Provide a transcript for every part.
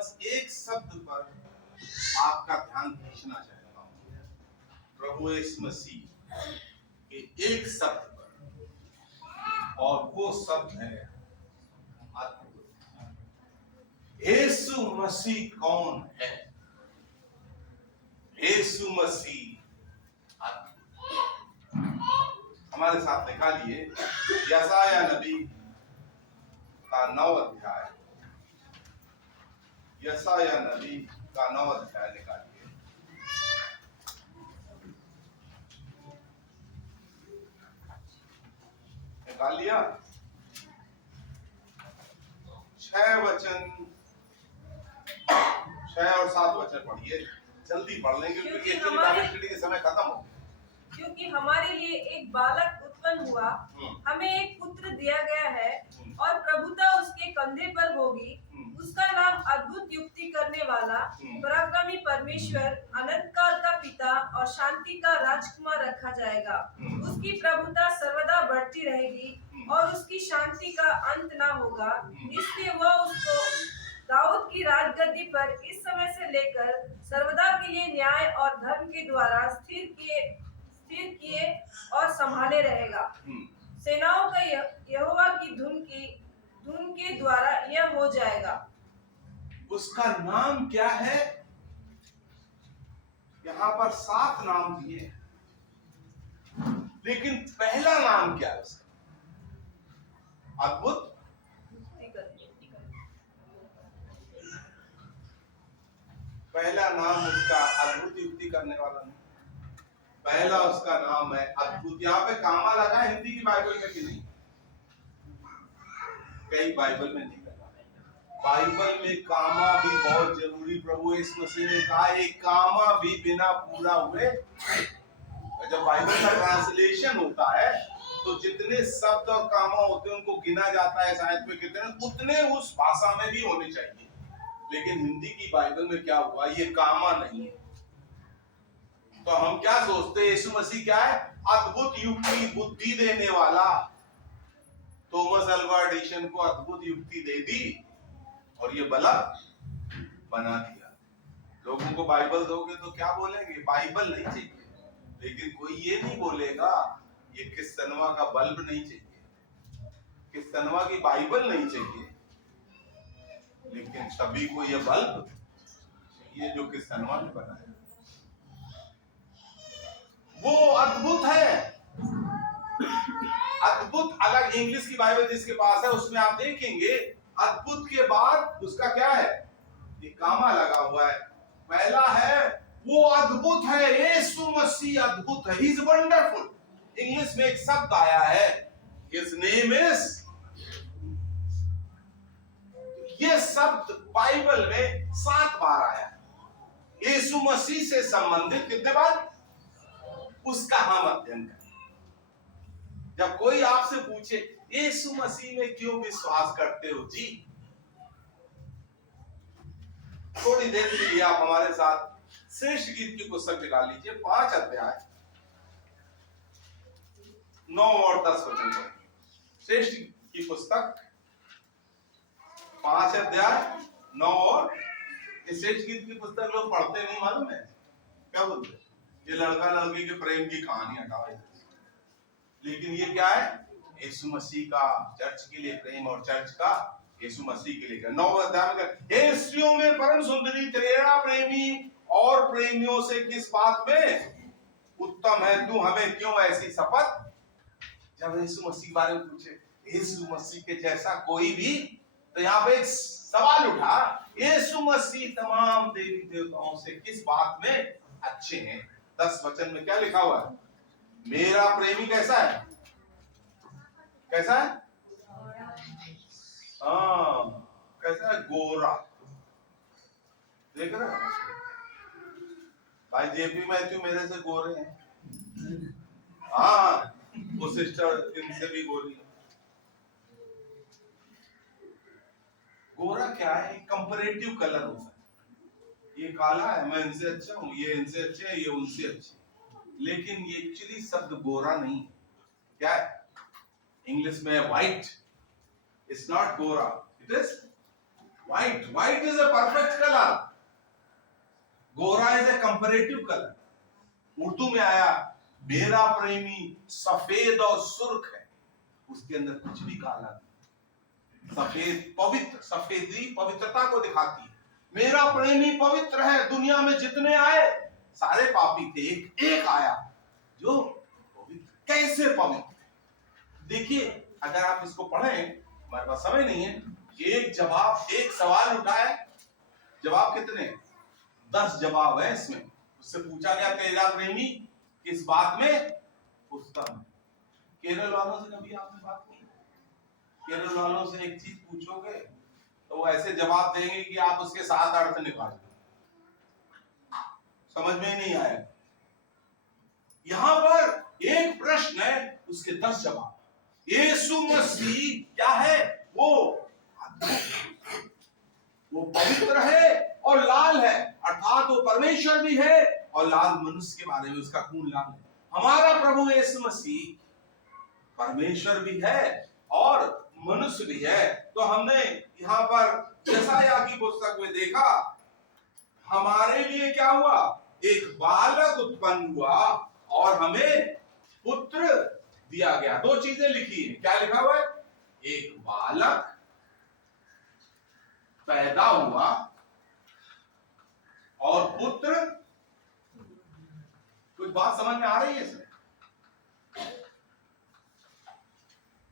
बस एक शब्द पर आपका ध्यान खींचना चाहता हूँ, प्रभु यीशु मसीह के एक शब्द पर, और वो शब्द है अद्भुत। यीशु मसीह कौन है? यीशु मसीह अद्भुत। हमारे साथ निकालिए यशायाह नबी का 9 अध्याय, यशायाह नबी का 9 अध्याय निकालिए। निकाल लिया? 6 और 7 वचन पढ़िए, जल्दी पढ़ लेंगे क्योंकि बाइबल स्टडी के समय खत्म हो गया। क्योंकि हमारे लिए एक बालक उत्पन्न हुआ, हमें एक पुत्र दिया गया है, और प्रभुता उसके कंधे पर होगी। उसका नाम अद्भुत युक्ति करने वाला, पराक्रमी परमेश्वर, अनंत काल का पिता और शांति का राजकुमार रखा जाएगा। उसकी प्रभुता सर्वदा बढ़ती रहेगी और उसकी शांति का अंत न होगा। इसलिए वह उसको दाऊद की राजगद्दी पर इस समय से लेकर सर्वदा के लिए न्याय और धर्म के द्वारा स्थिर किए और संभाले रहेगा। सेनाओं का यहोवा की धुन के द्वारा यह हो जाएगा। उसका नाम क्या है? यहाँ पर 7 नाम दिए, लेकिन पहला नाम क्या है उसका? अद्भुत। पहला नाम उसका अद्भुत युक्ति करने वाला नहीं, पहला उसका नाम है अद्भुत। यहाँ पे कामा लगा हिंदी की बाइबल में कि नहीं? कई बाइबल में नहीं लगा। बाइबल में कामा भी बहुत जरूरी। प्रभु यीशु मसीह ने कहा एक कामा भी बिना पूरा हुए। जब बाइबल का ट्रांसलेशन होता है तो जितने शब्द और कामा होते हैं उनको गिना जाता है साहित्य में, कितने उतने उस भाषा में भी होने चाहिए। लेकिन हिंदी की बाइबल में क्या हुआ, ये कामा नहीं है। तो हम क्या सोचते हैं यीशु मसीह क्या है? अद्भुत युक्ति, बुद्धि देने वाला। थॉमस अल्वा एडिशन को अद्भुत युक्ति दे दी और ये बल्ब बना दिया। लोगों को बाइबल दोगे तो क्या बोलेंगे? बाइबल नहीं चाहिए। लेकिन कोई ये नहीं बोलेगा ये क्रिश्चियनवा का बल्ब नहीं चाहिए, क्रिश्चियनवा की बाइबल नहीं चाहिए, लेकिन सभी को ये बल्ब चाहिए जो क्रिश्चियनवा ने बनाया। वो अद्भुत है। अद्भुत अलग इंग्लिश की बाइबल जिसके पास है उसमें आप देखेंगे अद्भुत के बाद उसका क्या है? ये कामा लगा हुआ है। पहला है वो अद्भुत है, यीशु मसीह अद्भुत है, ही इज वंडरफुल। इंग्लिश में एक शब्द आया है, हिज नेम इज। ये शब्द बाइबल में 7 बार आया है। यीशु मसीह से संबंधित कितने बार? उसका हम अध्ययन करें। जब कोई आपसे पूछे यीशु मसीह में क्यों विश्वास करते हो जी, थोड़ी देर के लिए आप हमारे साथ श्रेष्ठ गीत की पुस्तक निकाल लीजिए, 5 अध्याय 9 और 10 वचन पढ़िए। श्रेष्ठ की पुस्तक 5 अध्याय 9 और। श्रेष्ठ गीत की पुस्तक लोग पढ़ते नहीं, मालूम है क्या बोलते? ये लड़का लड़की के प्रेम की कहानी हटाओ, लेकिन ये क्या है? यीशु मसीह का चर्च के लिए प्रेम और चर्च का यीशु मसीह के लिए। 9 अध्याय में हे स्त्रियों में परम सुंदरी, तेरा प्रेमी और प्रेमियों से किस बात में उत्तम है, तू हमें क्यों ऐसी शपथ। जब यीशु मसीह बारे में पूछे यीशु मसीह के जैसा कोई भी, तो यहाँ पे एक सवाल उठा, यीशु मसीह तमाम देवी देवताओं से किस बात में अच्छे हैं। 10 वचन में क्या लिखा हुआ है? मेरा प्रेमी कैसा है? कैसा है? हाँ, कैसा है? गोरा। देख रहे हो भाई, जेपी मैथ्यू मेरे से गोरे हैं। हाँ, वो सिस्टर इनसे भी गोरी है। गोरा क्या है? एक कंपैरेटिव कलर होता है। ये काला है, मैं इनसे अच्छा हूं, ये इनसे अच्छे हैं, ये उनसे अच्छे। लेकिन ये एक्चुअली शब्द गोरा नहीं, क्या है? इंग्लिश में व्हाइट। इट्स नॉट गोरा, it is white is a perfect colour, गोरा is a comparative colour. Urdu में आया मेरा प्रेमी सफेद और सुर्ख है, उसके अंदर कुछ भी काला नहीं। सफेद पवित्र, सफेदी पवित्रता को दिखाती है। मेरा प्रेमी पवित्र है, दुनिया में जितने आए सारे पापी थे, एक आया जो पवित्र। कैसे पवित्र? देखिए अगर आप इसको पढ़ें, हमारे पास समय नहीं है, एक सवाल उठाए, जवाब कितने? 10 जवाब है इसमें। उससे पूछा गया तेरा प्रेमी किस बात में? पुस्तक में। केरल वालों से कभी आपने बात की? केरल वालों से एक चीज पूछोगे तो वो ऐसे जवाब देंगे कि आप उसके 7 अर्थ निकाल, समझ में नहीं आएगा। यहां पर एक प्रश्न है, उसके 10 जवाब। यीशु मसीह क्या है? वो पवित्र है और लाल है, अर्थात वो परमेश्वर भी है और लाल मनुष्य के बारे में उसका खून लाल है। हमारा प्रभु यीशु मसीह परमेश्वर भी है और मनुष्य भी है। तो हमने यहाँ पर यशायाह की पुस्तक में देखा, हमारे लिए क्या हुआ? एक बालक उत्पन्न हुआ और हमें पुत्र दिया गया। 2 चीजें लिखी है, क्या लिखा हुआ है? एक बालक पैदा हुआ और पुत्र। कुछ बात समझ में आ रही है इसमें?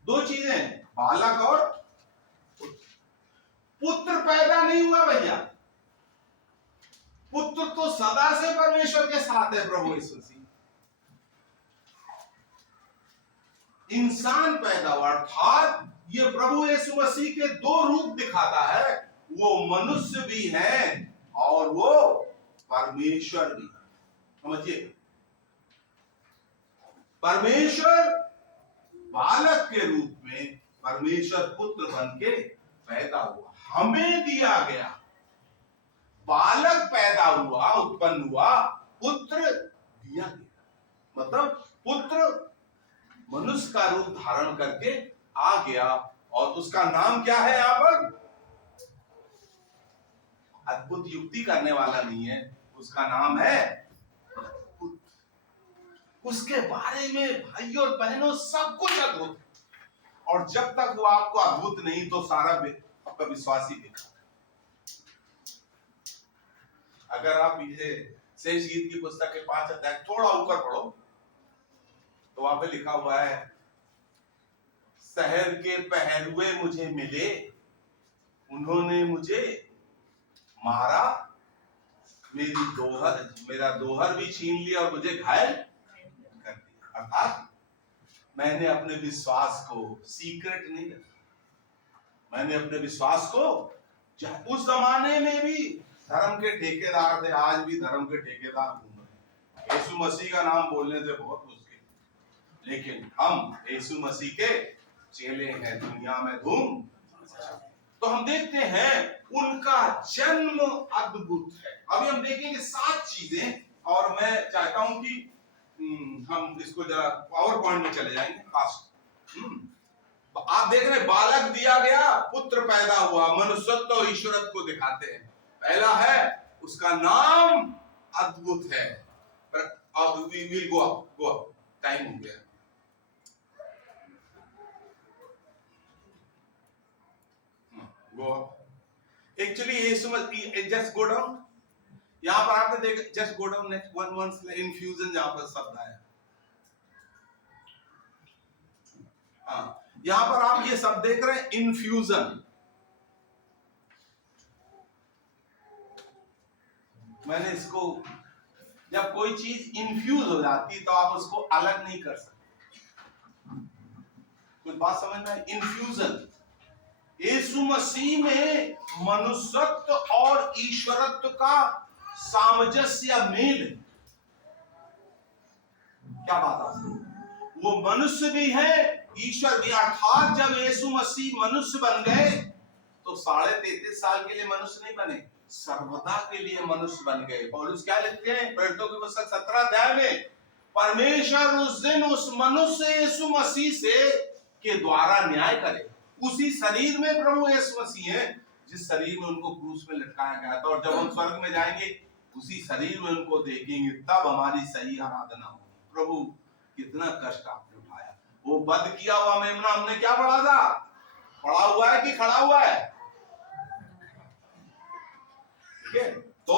2 चीजें, बालक और पुत्र पैदा नहीं हुआ भैया। पुत्र तो सदा से परमेश्वर के साथ है, प्रभु यीशु मसीह। इंसान पैदा हुआ, अर्थात ये प्रभु यीशु मसीह के 2 रूप दिखाता है। वो मनुष्य भी है और वो परमेश्वर भी है। समझिए, परमेश्वर बालक के रूप में, परमेश्वर पुत्र बन के पैदा हुआ, हमें दिया गया। बालक पैदा हुआ, उत्पन्न हुआ, पुत्र दिया गया। मतलब पुत्र मनुष्य का रूप धारण करके आ गया और उसका नाम क्या है? यहां पर अद्भुत युक्ति करने वाला नहीं है, उसका नाम है पुत्र। उसके बारे में भाई और बहनों सब कुछ अद्भुत, और जब तक वो आपको अद्भुत नहीं तो सारा आपका विश्वास ही बेकार। अगर आप इसे शेष गीत की पुस्तक के 5 अध्याय थोड़ा ऊपर पढ़ो तो वहां पे लिखा हुआ है, शहर के पहरुए मुझे मिले, उन्होंने मुझे मारा, मेरा दोहर भी छीन लिया और मुझे घायल कर दिया। अर्थात मैंने अपने विश्वास को सीक्रेट नहीं रखा, मैंने अपने विश्वास को, उस जमाने में भी धर्म के ठेकेदार थे, आज भी धर्म के ठेकेदार घूम रहे हैं। यीशु मसीह का नाम बोलने से बहुत मुश्किल, लेकिन हम यीशु मसीह के चेले हैं, दुनिया में धूम। तो हम देखते हैं उनका जन्म अद्भुत है। अभी हम देखेंगे 7 चीजें, और मैं चाहता हूं कि हम इसको जरा पावर पॉइंट में चले जाएंगे फास्ट। आप देख रहे, बालक दिया गया, पुत्र पैदा हुआ, मनुष्यत्व और ईश्वरत्व को दिखाते हैं। पहला है, उसका नाम अद्भुत है। गो अप, टाइम हो गया। Go up. एक्चुअली यीशु मसीह, जस्ट गो डाउन। यहां पर आपने देखा, just go down next one infusion, जहां पर शब्द आया। हाँ, यहां पर आप ये सब देख रहे हैं, इन्फ्यूजन। मैंने इसको, जब कोई चीज इन्फ्यूज हो जाती तो आप उसको अलग नहीं कर सकते। कुछ बात समझ में? इन्फ्यूजन। यीशु मसीह में मनुष्यत्व और ईश्वरत्व का सामंजस्य, मेल। क्या बात है? वो मनुष्य भी है, ईश्वर भी। अर्थात जब यीशु मसीह मनुष्य बन गए तो 33.5 साल के लिए मनुष्य नहीं बने, सर्वदा के लिए मनुष्य बन गए। पौलुस क्या लिखते हैं प्रेरितों की पुस्तक 17 अध्याय में, परमेश्वर उस दिन उस मनुष्य यीशु मसीह से के द्वारा न्याय करे। उसी शरीर में प्रभु यीशु मसीह है जिस शरीर में उनको क्रूस में लटकाया गया था, और जब हम स्वर्ग में जाएंगे उसी शरीर में उनको देखेंगे, तब हमारी सही आराधना होगी। प्रभु कितना कष्ट आपने उठाया। वो बद किया हुआ मेमना हमने क्या पढ़ा था? पड़ा हुआ है कि खड़ा हुआ है? ठीक है, तो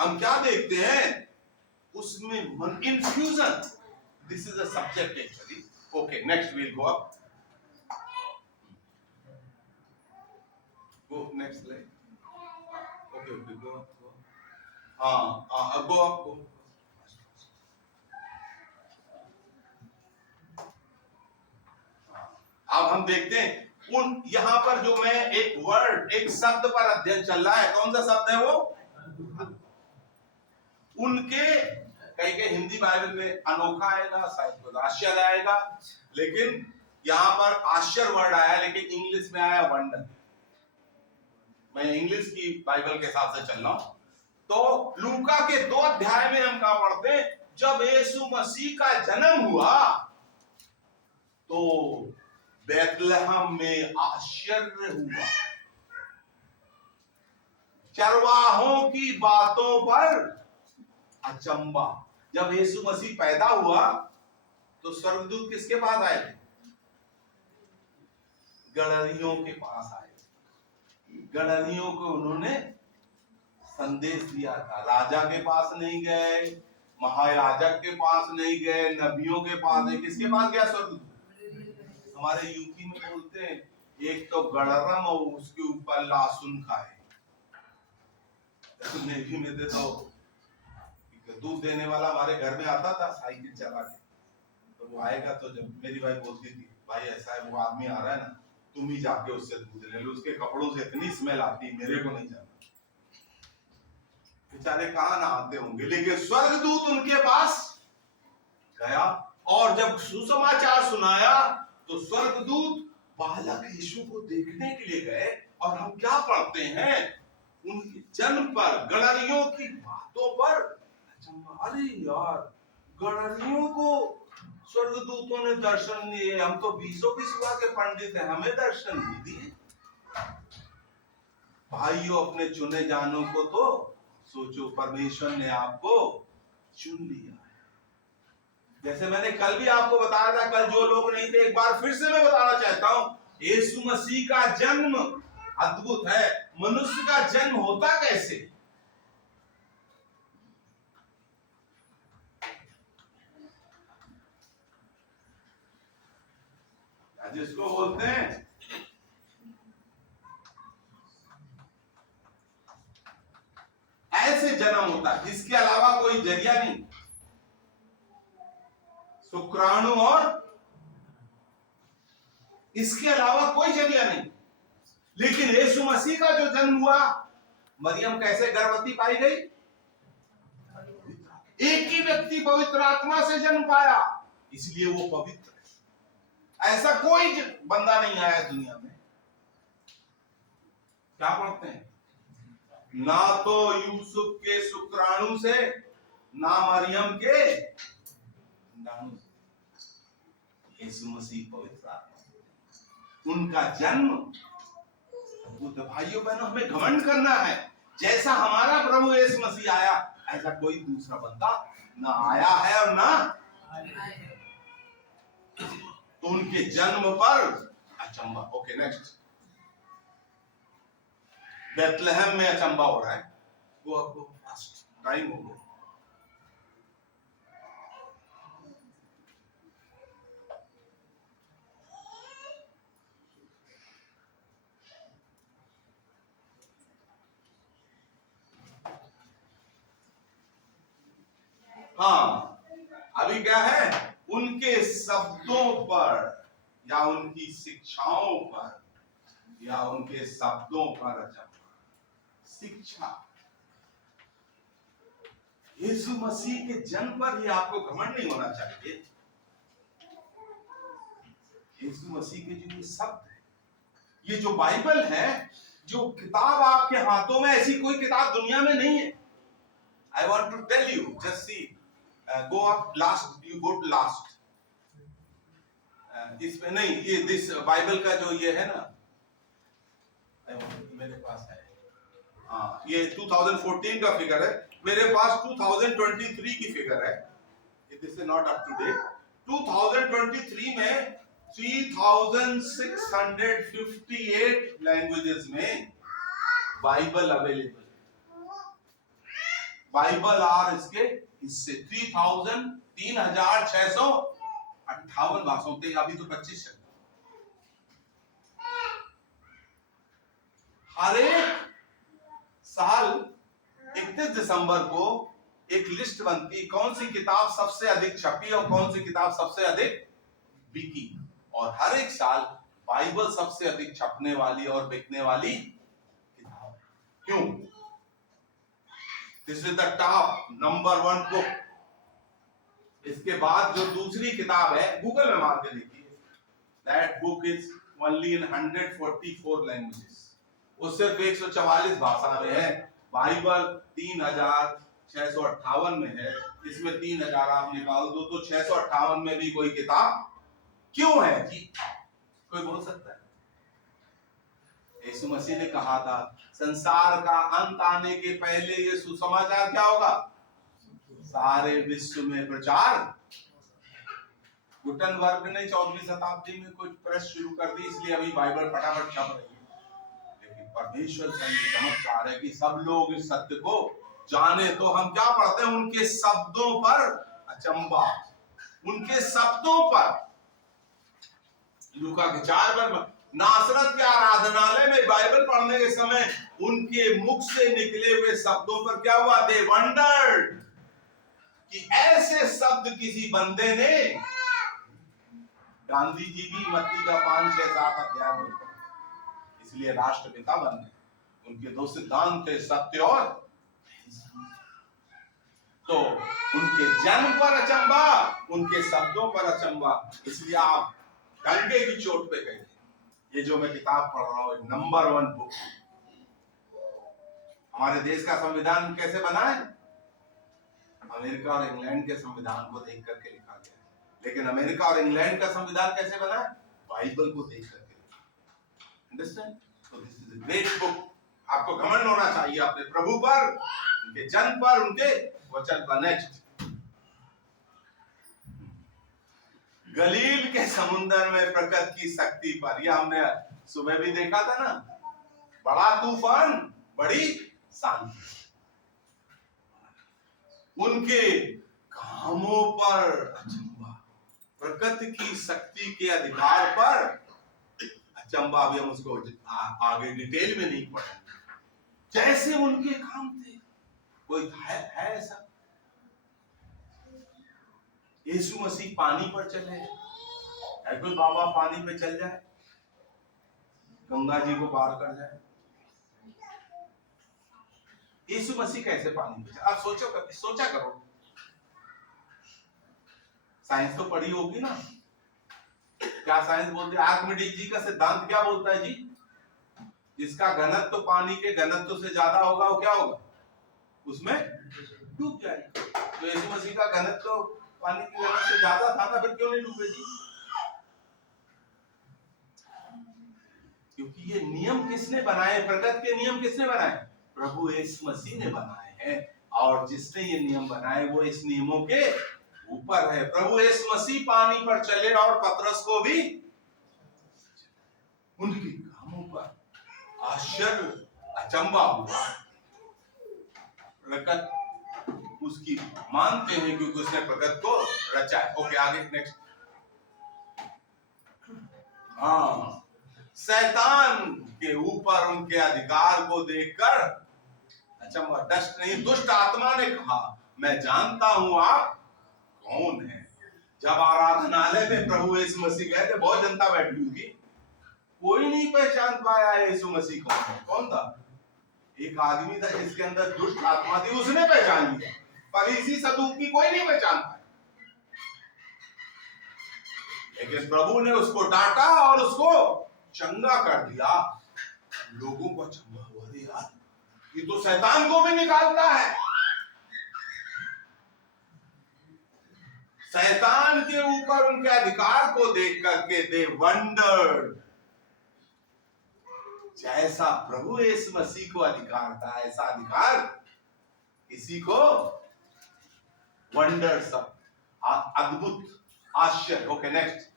हम क्या देखते हैं उसमें मन infusion. This is a subject actually. Okay, next we'll go up, go next slide. Okay okay, go up, go. हाँ, गो अप, गो। अब हम देखते हैं उन यहाँ पर जो मैं एक वर्ड, एक शब्द पर अध्ययन चल रहा है। कौन सा शब्द है वो? उनके कई कई हिंदी बाइबल में अनोखा आएगा, शायद तो आश्चर्य आएगा, लेकिन यहाँ पर आश्चर्य वर्ड आया, लेकिन इंग्लिश में आया वंडर। मैं इंग्लिश की बाइबल के हिसाब से चल रहा हूं। तो लूका के 2 अध्याय में हम क्या पढ़ते हैं? जब यीशु मसीह का जन्म हुआ तो बैतलहम में आश्चर्य हुआ, चरवाहों की बातों पर अचंबा। जब यीशु मसीह पैदा हुआ तो स्वर्गदूत किसके पास आए थे? गड़रियों के पास आए। गड़रियों को उन्होंने संदेश दिया था। राजा के पास नहीं गए, महायाजक के पास नहीं गए, नबियों के पास नहीं। किसके पास गया स्वर्गदूत? हमारे यूपी में बोलते हैं एक तो गड़रम और उसके ऊपर लहसुन खाए। नेवी में थे तो दूध देने वाला हमारे घर में आता था साइकिल चला के, तो वो आएगा तो जब मेरी भाई बोलती थी, भाई ऐसा है वो आदमी आ रहा है ना, तुम ही जाके उससे दूध ले लो, उसके कपड़ों से इतनी स्मेल आती है, मेरे को नहीं जाना। बेचारे कहाँ नहाते होंगे, लेकिन स्वर्गदूत उनके पास गया और जब सुसमाचार सुनाया तो स्वर्गदूत बालक यीशु को देखने के लिए गए। और हम क्या पढ़ते हैं? उनके जन्म पर गड़रियों की बातों पर। अरे यार, गड़रियों को स्वर्गदूतों ने दर्शन दिए, हम तो 20 के पंडित हैं, हमें दर्शन नहीं दिए। भाइयों, अपने चुने जानों को तो सोचो, परमेश्वर ने आपको चुन लिया। जैसे मैंने कल भी आपको बताया था, कल जो लोग नहीं थे, एक बार फिर से मैं बताना चाहता हूं, यीशु मसीह का जन्म अद्भुत है। मनुष्य का जन्म होता कैसे? जिसको बोलते हैं ऐसे जन्म होता है, इसके अलावा कोई जरिया नहीं। शुक्राणु और इसके अलावा कोई जरिया नहीं। लेकिन यीशु मसीह का जो जन्म हुआ, मरियम कैसे गर्भवती पाई गई? एक ही व्यक्ति पवित्र आत्मा से जन्म पाया, इसलिए वो पवित्र है। ऐसा कोई बंदा नहीं आया दुनिया में। क्या पढ़ते हैं? ना तो यूसुफ के शुक्राणु से, ना मरियम के अंडाणु से। यीशु मसीह पवित्र आत्मा, उनका जन्म। तो भाइयों बहनों, हमें घमंड करना है, जैसा हमारा प्रभु यीशु मसीह आया, ऐसा कोई दूसरा बंदा ना आया है और ना। तो उनके जन्म पर अचंबा। Okay, next. बैतलहम में अचंबा हो रहा है। वो आपको फास्ट टाइम हो गया। हाँ, अभी क्या है? उनके शब्दों पर या उनकी शिक्षाओं पर या उनके शब्दों पर अचंबा। शिक्षा, यीशु मसीह के जन्म पर ही आपको घमंड नहीं होना चाहिए। यीशु मसीह के जो ये शब्द है, ये जो बाइबल है, जो किताब आपके हाथों में, ऐसी कोई किताब दुनिया में नहीं है। I want to tell you, just see, go up last, you go to last. इसमें नहीं, ये दिस बाइबल का जो ये है ना, मेरे पास है, हाँ ये 2014 का फिगर है, मेरे पास 2023 की फिगर है, this is not up to date. 2023 में 3658 लैंग्वेजेस में बाइबल अवेलेबल है। बाइबल और इसके हिस्से 3658 भाषाओं थे, अभी तो 25 है। हर एक साल 31 दिसंबर को एक लिस्ट बनती, कौन सी किताब सबसे अधिक छपी और कौन सी किताब सबसे अधिक बिकी, और हर एक साल बाइबल सबसे अधिक छपने वाली और बिकने वाली किताब। क्यों? This is the top number 1 book. इसके बाद जो दूसरी किताब है, गूगल में मार के देखिए, that book is only in 144 languages. वो सिर्फ 144 भाषा में है। बाइबल 3658 में है, इसमें 3000 आप निकाल दो तो 658 में भी कोई किताब क्यों है जी? कोई बोल सकता है? यीशु मसीह ने कहा था संसार का अंत आने के पहले ये सुसमाचार क्या होगा? सारे विश्व में प्रचार। गुटनबर्ग ने 14वीं शताब्दी में कुछ प्रेस शुरू कर दी, इसलिए अभी बाइबल फटाफट छप रही है। लेकिन परमेश्वर का चमत्कार है कि सब लोग इस सत्य को जाने। तो हम क्या पढ़ते हैं? उनके शब्दों पर अचंभा, उनके शब्दों पर। लूका के 4 पर नासरत के आराधनालय में बाइबल पढ़ने के समय उनके मुख से निकले हुए शब्दों पर क्या हुआ? दे वंडर्ड कि ऐसे शब्द किसी बंदे ने। गांधी जी भी मत्ती का 5, 6, 7 अध्याय में, इसलिए राष्ट्रपिता बने। उनके 2 सिद्धांत थे, सत्य और। तो उनके जन्म पर अचंभा, उनके शब्दों पर अचंभा। इसलिए आप डंके की चोट पे गए। ये जो मैं किताब पढ़ रहा हूं नंबर 1 बुक। हमारे देश का संविधान कैसे बना है? अमेरिका और इंग्लैंड के संविधान को देख करके लिखा गया है। लेकिन अमेरिका और इंग्लैंड का संविधान कैसे बना है? बाइबल को देख करके। Understand? So this is a great book. आपको घमंड होना चाहिए अपने प्रभु पर, उनके जन्म पर, उनके वचन पर। नेक्स्ट, गलील के समुद्र में प्रकृति की शक्ति पर। यह हमने सुबह भी देखा था ना, बड़ा तूफान, बड़ी शांति। उनके कामों पर अचंभा, प्रकृति की शक्ति के अधिकार पर अचंभा। भी हम उसको आगे डिटेल में नहीं पढ़ेंगे। जैसे उनके काम थे, कोई है ऐसा? यीशु मसीह पानी पर चले, कोई बाबा पानी पे चल जाए, गंगा जी को पार कर जाए? यीशु मसीह कैसे पानी पे चले? आप सोचा करो। साइंस तो पढ़ी होगी ना। क्या साइंस बोलती है? आर्किमिडीज जी का सिद्धांत क्या बोलता है जी? जिसका घनत्व तो पानी के घनत्व से ज्यादा होगा, वो क्या होगा? उसमें डूब जाएगा। तो यीशु मसीह का घनत्व तो पानी के घनत्व से ज्यादा था ना, फिर क्यों नहीं डूबे जी? क्योंकि ये नियम किसने बनाए? प्रकृति के नियम किसने बनाए? प्रभु यीशु मसीह ने बनाए हैं। और जिसने ये नियम बनाए वो इस नियमों के ऊपर है। प्रभु यीशु मसीह पानी पर चले और पतरस को भी उनके कामों पर आश्चर्य, अचंभा हुआ। प्रकृति उसकी मानते हैं क्योंकि उसने प्रकृति को रचा है। ओके, आगे नेक्स्ट। हाँ, शैतान के ऊपर उनके अधिकार को देखकर अचंभा। डस्ट नहीं, दुष्ट आत्मा ने कहा मैं जानता हूं आप कौन है। जब आराधनालय में प्रभु यीशु मसीह गए थे, बहुत जनता बैठी हुई थी, कोई नहीं पहचान पाया यीशु मसीह कौन है। कौन था? एक आदमी था जिसके अंदर दुष्ट आत्मा थी, उसने पहचान लिया, पर इसी सदूकी कोई नहीं पहचान पाया। लेकिन प्रभु ने उसको डांटा और उसको चंगा कर दिया। लोगों को चंगा हुआ, अरे यार ये तो शैतान को भी निकालता है। शैतान के ऊपर उनके अधिकार को देख करके दे वंडर्ड। जैसा प्रभु यीशु मसीह को अधिकार था, ऐसा अधिकार किसी को वंडर्स, अद्भुत, आश्चर्य। Okay next.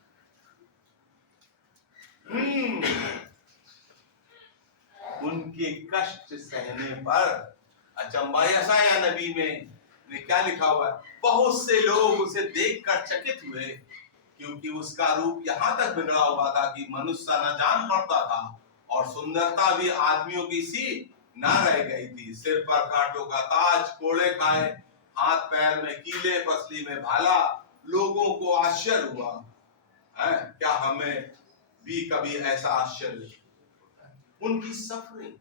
उनके कष्ट सहने पर अचंभा। यशायाह नबी में क्या लिखा हुआ है? बहुत से लोग उसे देखकर चकित हुए, क्योंकि उसका रूप यहाँ तक बिगड़ा हुआ था कि मनुष्य न जान पड़ता था, और सुंदरता भी आदमियों की सी ना रह गई थी। सिर पर कांटों का ताज, कोड़े खाए, हाथ पैर में कीले, पसली में भाला। लोगों को आश्चर्य हुआ है, क्या हमें भी कभी ऐसा आश्चर्य? उनकी सफरिंग,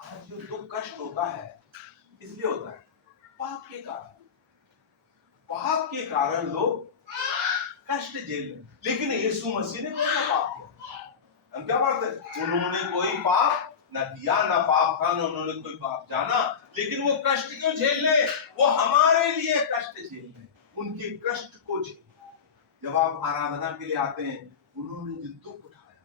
आज जो दुख कष्ट होता है इसलिए होता है पाप के कारण। पाप के कारण लोग कष्ट झेल रहे, लेकिन यीशु मसीह ने कौन सा पाप किया? हम क्या बात है? उन्होंने कोई पाप न किया, न पाप था, न उन्होंने कोई पाप जाना, लेकिन वो कष्ट क्यों झेल रहे? वो हमारे लिए कष्ट झेल रहे, उनके कष्ट को झेल। जब आप आराधना के लिए आते हैं, उन्होंने जो दुख उठाया,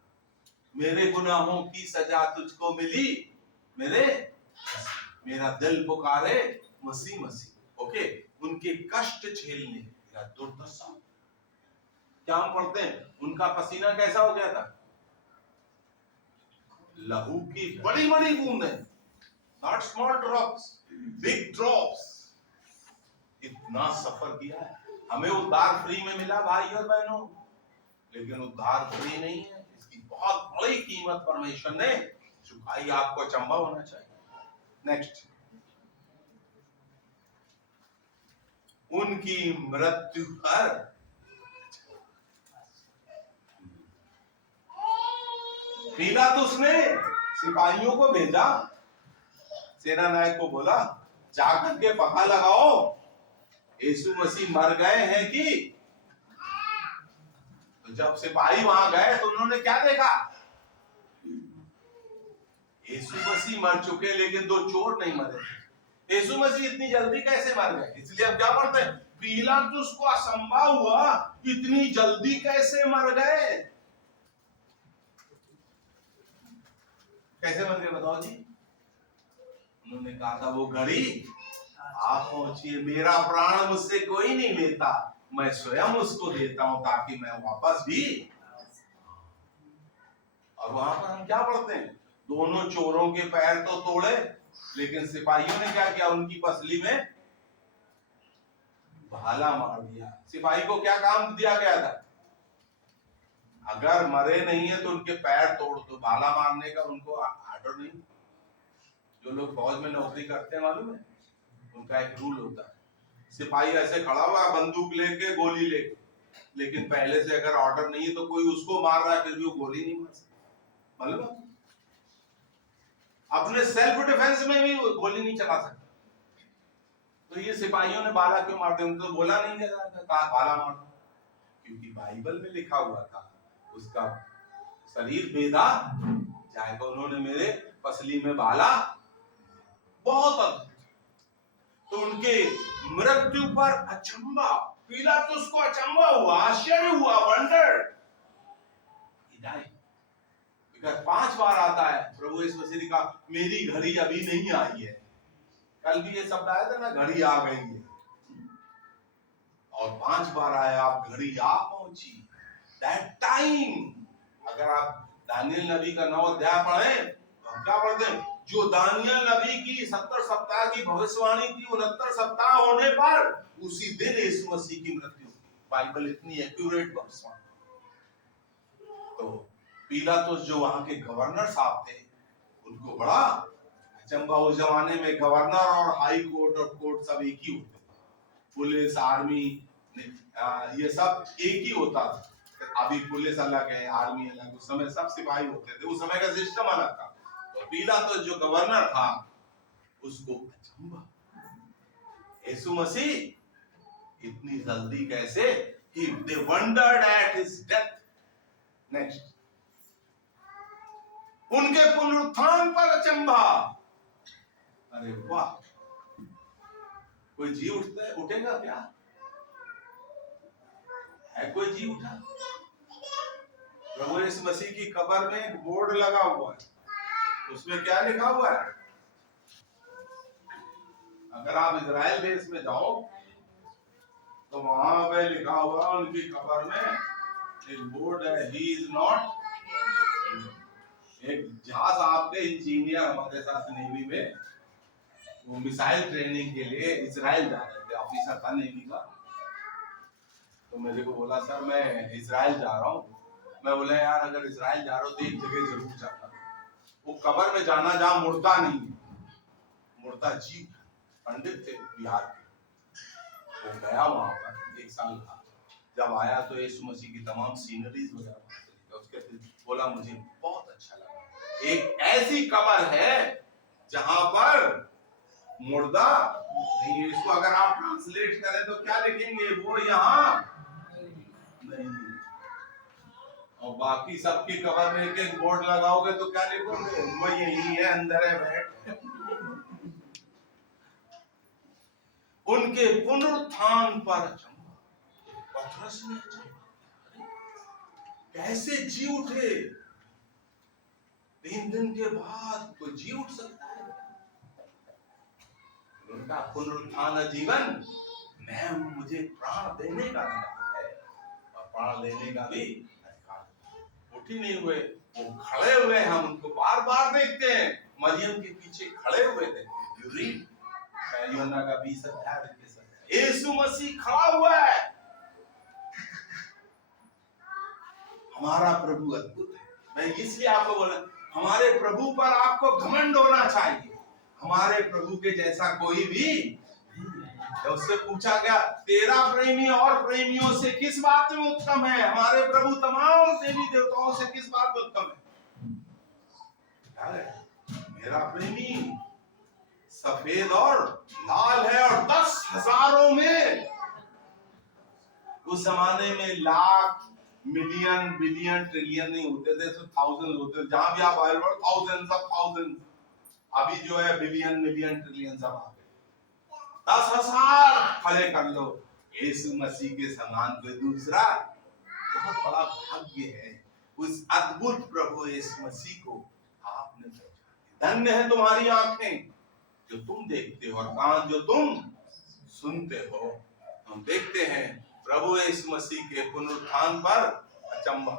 मेरे गुनाहों की सजा तुझको मिली, मेरा दिल पुकारे मसीह मसीह। ओके, उनके कष्ट झेलने या दुर्दशा। क्या हम पढ़ते हैं? उनका पसीना कैसा हो गया था? लहू की बड़ी बड़ी बूंदें, not small drops, big drops. इतना सफर किया है। हमें उद्धार फ्री में मिला भाई और बहनों, लेकिन उद्धार फ्री नहीं है, इसकी बहुत बड़ी कीमत परमेश्वर ने चुकाई। आपको अचंभा होना चाहिए। नेक्स्ट। उनकी मृत्यु पर पिलातुस ने सिपाहियों को भेजा, सेना नायक को बोला, जाकर के पता लगाओ यीशु मसीह मर गए हैं कि? तो जब सिपाही वहां गए तो उन्होंने क्या देखा? यीशु मसीह मर चुके, लेकिन दो चोर नहीं मरे। यीशु मसीह इतनी जल्दी कैसे मर गए? इसलिए हम क्या पढ़ते हैं? पिलातुस को असंभव हुआ, इतनी जल्दी कैसे मर गए? कैसे मर गए बताओ जी? उन्होंने कहा था वो घड़ी आप पहुंचिए, मेरा प्राण मुझसे कोई नहीं लेता, मैं स्वयं उसको देता हूं ताकि मैं वापस भी। और वहां पर हम क्या पढ़ते हैं? दोनों चोरों के पैर तो तोड़े, लेकिन सिपाहियों ने क्या किया? उनकी पसली में भाला मार दिया। सिपाही को क्या काम दिया गया था? अगर मरे नहीं है तो उनके पैर तोड़ दो। भाला मारने का उनको आर्डर नहीं। जो लोग फौज में नौकरी करते हैं मालूम है, उनका एक रूल होता है, सिपाही ऐसे खड़ा हुआ बंदूक लेके, गोली लेके, लेकिन पहले से अगर ऑर्डर नहीं है तो कोई उसको मार रहा है फिर भी वो गोली नहीं मार सकता। मालूम है? अपने सेल्फ डिफेंस में भी गोली नहीं चला सकता। तो ये सिपाहियों ने भाला क्यों मार दिया? उनको बोला नहीं गया था कहा भाला मार दो, क्योंकि बाइबल में लिखा हुआ था उसका शरीर बेदा जाएगा। उन्होंने मेरे पसली में भाला। बहुत अद्भुत। तो उनके मृत्यु पर अचंभा, पिलातुस को अचंभा हुआ, आश्चर्य हुआ, वंडर। अगर 5 बार आता है प्रभु यीशु मसीह का, मेरी घड़ी अभी नहीं आई है। कल भी ये शब्द आया था ना, घड़ी आ गई है, और 5 बार आया, आप घड़ी आ पहुंची। That time. अगर आप दानियल नबी का 9 अध्याय पढ़े तो हम क्या पढ़ते हैं? जो दानियल नबी की 70 सप्ताह की भविष्यवाणी थी, 69 सप्ताह होने पर उसी दिन यीशु मसीह की मृत्यु। बाइबल इतनी एक्यूरेट भविष्यवाणी। तो पिलातुस जो वहां के गवर्नर साहब थे, उनको बड़ा अचंभा। उस जमाने में गवर्नर और हाई कोर्ट और कोर्ट सब एक ही होते थे। पुलिस, आर्मी, ये सब एक ही होता था। अभी पुलिस अलग है, आर्मी अलग, उस समय सब सिपाही होते थे, उस समय का सिस्टम अलग था। तो पिलातुस जो गवर्नर था, उसको अचंभा, यीशु मसीह इतनी जल्दी कैसे? They wondered at his death. Next. उनके पुनरुत्थान पर अचंभा। अरे वाह! कोई जी उठेगा क्या? है कोई जी उठा? प्रभु यीशु मसीह की कब्र में एक बोर्ड लगा हुआ है, उसमें क्या लिखा हुआ है? अगर आप इजराइल देश में जाओ तो वहां पे लिखा हुआ उनकी कब्र में एक बोर्ड है, ही इज नॉट। एक जहाज आपके इंजीनियर हमारे साथ नेवी में, वो मिसाइल ट्रेनिंग के लिए इजराइल जा रहे थे, ऑफिसर था नेवी का। तो मेरे को बोला सर मैं इजराइल जा रहा हूँ। मैं बोला यार अगर इजराइल जा रहा हो तो एक जगह जरूर जाना, वो कब्र में जाना जहाँ मुर्दा नहीं है, मुर्दा जी पंडित थे बिहार के। वो गया वहां पर, एक साल था। जब आया तो यीशु मसीह की तमाम सीनरीज वगैरह उसके बोला मुझे बहुत अच्छा लगा। एक ऐसी कब्र है जहां पर मुर्दा नहीं। इसको अगर आप ट्रांसलेट करें तो क्या लिखेंगे? वो यहाँ नहीं। और बाकी सबकी कब्र में एक एक बोर्ड लगाओगे तो क्या लिखोगे? वो यही है, अंदर है, बैठ। उनके पुनरुत्थान पर पतरस ने कैसे जी उठे? 3 दिन के बाद कोई जी उठ सकता है? उनका पुनरुत्थान जीवन मैं मुझे प्राण देने का अधिकार है और प्राण लेने का भी अधिकार। उठ ही नहीं हुए, वो खड़े हुए। हम उनको बार बार देखते हैं, मरियम के पीछे खड़े हुए थे। यूहन्ना का 20 अध्याय यीशु मसीह खड़ा हुआ है। हमारा प्रभु अद्भुत है। मैं इसलिए आपको बोला, हमारे प्रभु पर आपको घमंड होना चाहिए। हमारे प्रभु के जैसा कोई भी नहीं। उससे पूछा गया तेरा प्रेमी और प्रेमियों से किस बात में उत्तम है? हमारे प्रभु तमाम देवी देवताओं से किस बात में उत्तम है? मेरा प्रेमी सफेद और लाल है, और 10,000 में, उस जमाने में लाख मिलियन बिलियन ट्रिलियन नहीं होते थे, तो थाउजेंड होते थे। जहां भी आप आए थाउजेंड ऑफ थाउजेंड, अभी जो है बिलियन मिलियन ट्रिलियन सब आ गए। 10,000 खड़े कर लो, यीशु मसीह के समान कोई दूसरा। बहुत बड़ा भाग्य है उस अद्भुत प्रभु यीशु मसीह को आपने पहचाना। धन्य है तुम्हारी आंखें जो तुम देखते हो और कान जो तुम सुनते हो। हम देखते हैं प्रभु यीशु मसीह के पुनरुत्थान पर अचंभा।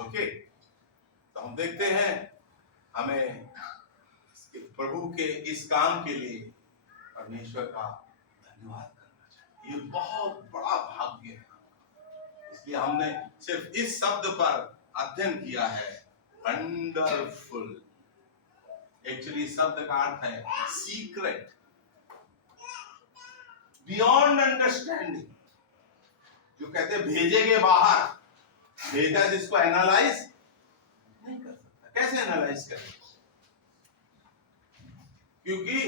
ओके, तो हम देखते हैं हमें प्रभु के इस काम के लिए परमेश्वर का धन्यवाद करना चाहिए। ये बहुत बड़ा भाग्य है। इसलिए हमने सिर्फ इस शब्द पर अध्ययन किया है, वंडरफुल। एक्चुअली शब्द का अर्थ है सीक्रेट, बियॉन्ड अंडरस्टैंडिंग। जो कहते भेजे के बाहर, भेजा जिसको एनालाइज नहीं कर सकता। कैसे एनालाइज करें? क्योंकि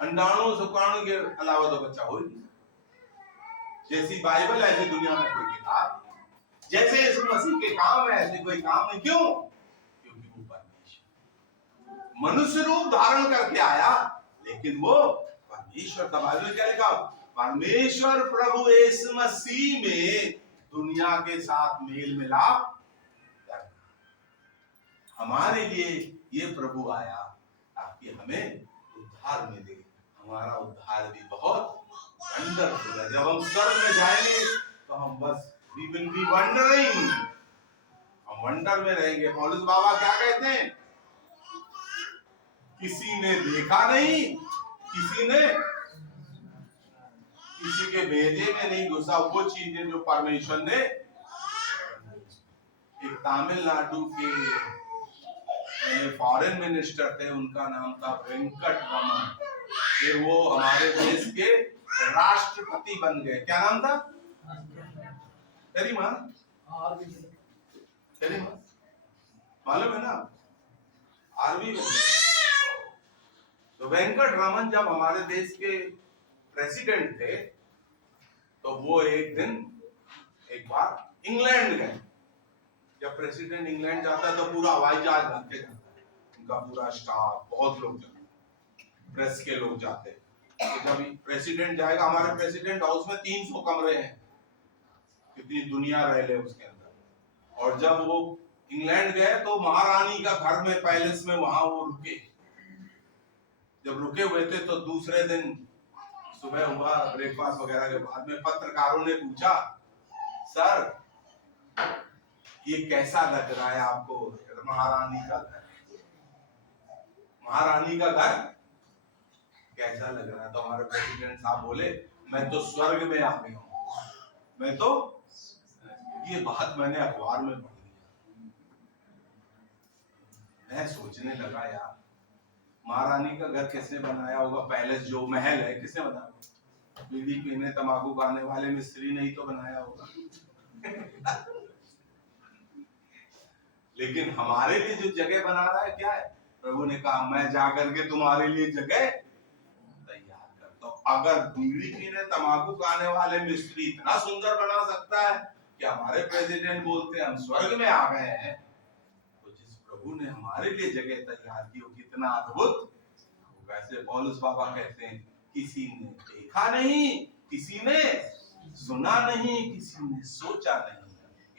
अंडाणु शुक्राणु के अलावा तो बच्चा हो ही नहीं। जैसी बाइबल ऐसी दुनिया में कोई किताब, जैसे यीशु मसीह के काम है ऐसे कोई काम नहीं। क्यों? क्योंकि वो परमेश्वर मनुष्य रूप धारण करके आया, लेकिन वो परमेश्वर का। बाइबल क्या लिखा? परमेश्वर प्रभु यीशु मसीह में दुनिया के साथ मेल मिलाप करना। हमारे लिए ये प्रभु आया ताकि हमें उद्धार मिले। हमारा उद्धार भी बहुत वंडरफुल है। जब हम स्वर्ग में जाएंगे तो हम बस we will be wondering, हम वंडर में रहेंगे। पौलुस बाबा क्या कहते हैं? किसी ने देखा नहीं, किसी के भेजे में नहीं घुसा वो चीजें जो परमेश्वर ने। एक तमिलनाडु के फॉरेन मिनिस्टर थे, उनका नाम था वेंकट रमन। फिर वो हमारे देश के राष्ट्रपति बन गए। क्या नाम था? मालूम है ना? आरवी। तो वेंकट रमन जब हमारे देश के प्रेसिडेंट थे तो वो एक बार इंग्लैंड गए। जब प्रेसिडेंट इंग्लैंड जाता है तो पूरा हवाई जहाज भर के जाता है, उनका पूरा स्टाफ, बहुत लोग जाते, प्रेस के लोग जाते हैं। तो जब प्रेसिडेंट जाएगा, हमारे प्रेसिडेंट हाउस में 300 कमरे हैं, कितनी दुनिया रह ले उसके अंदर। और जब वो इंग्लैंड गए तो महारानी का घर में पैलेस में वहां वो रुके। जब रुके हुए थे तो दूसरे दिन सुबह हुआ, ब्रेकफास्ट वगैरह के बाद में पत्रकारों ने पूछा, सर ये कैसा लग रहा है आपको? महारानी का घर, महारानी का घर कैसा लग रहा है? तो हमारे प्रेसिडेंट साहब बोले, मैं तो स्वर्ग में आ गया हूं, मैं तो, ये बात मैंने अखबार में पढ़ी। मैं सोचने लगा यार, महारानी का घर किसने बनाया होगा? पैलेस जो महल है किसने बनाया होगा? बीड़ी पीने तंबाकू खाने वाले मिस्त्री ने ही तो बनाया होगा। लेकिन हमारे लिए जो जगह बना रहा है क्या है? प्रभु ने कहा, मैं जाकर के तुम्हारे लिए जगह तैयार करता हूं। अगर बीड़ी पीने तंबाकू खाने वाले मिस्त्री इतना सुंदर बना सकता है कि हमारे प्रेसिडेंट बोलते हैं हम स्वर्ग में आ गए हैं, तो जिस प्रभु ने हमारे लिए जगह तैयार की वो कितना अद्भुत। वैसे पौलुस बाबा कहते हैं, किसी ने देखा नहीं, किसी ने सुना नहीं, किसी ने सोचा नहीं,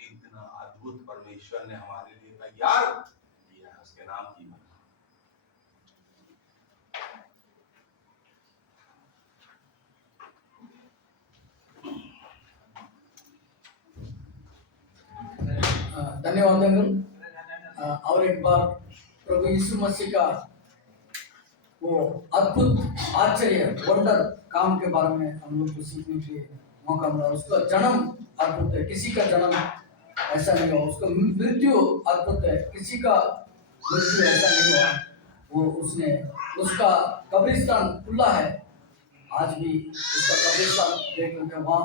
इतना अद्भुत परमेश्वर ने हमारे लिए तैयार किया है। उसके नाम की धन्यवाद। और एक बार प्रभु यीशु मसीह का वो अद्भुत आश्चर्य वंडर काम के बारे में हम लोग को सीखने के मौका मिला। उसका जन्म अद्भुत है, किसी का जन्म ऐसा नहीं हुआ। उसका मृत्यु अद्भुत है, किसी का मृत्यु ऐसा नहीं हुआ। वो उसने, उसका कब्रिस्तान खुला है, आज भी उसका कब्रिस्तान देख करके वहाँ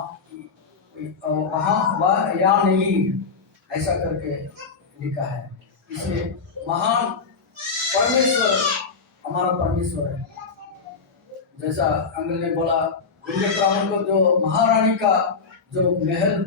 या नहीं ऐसा करके लिखा है। इसलिए महान परमेश्वर हमारा परमेश्वर है। जैसा अंग्रेज ने बोला, विलियम ब्राह्मण को जो महारानी का जो महल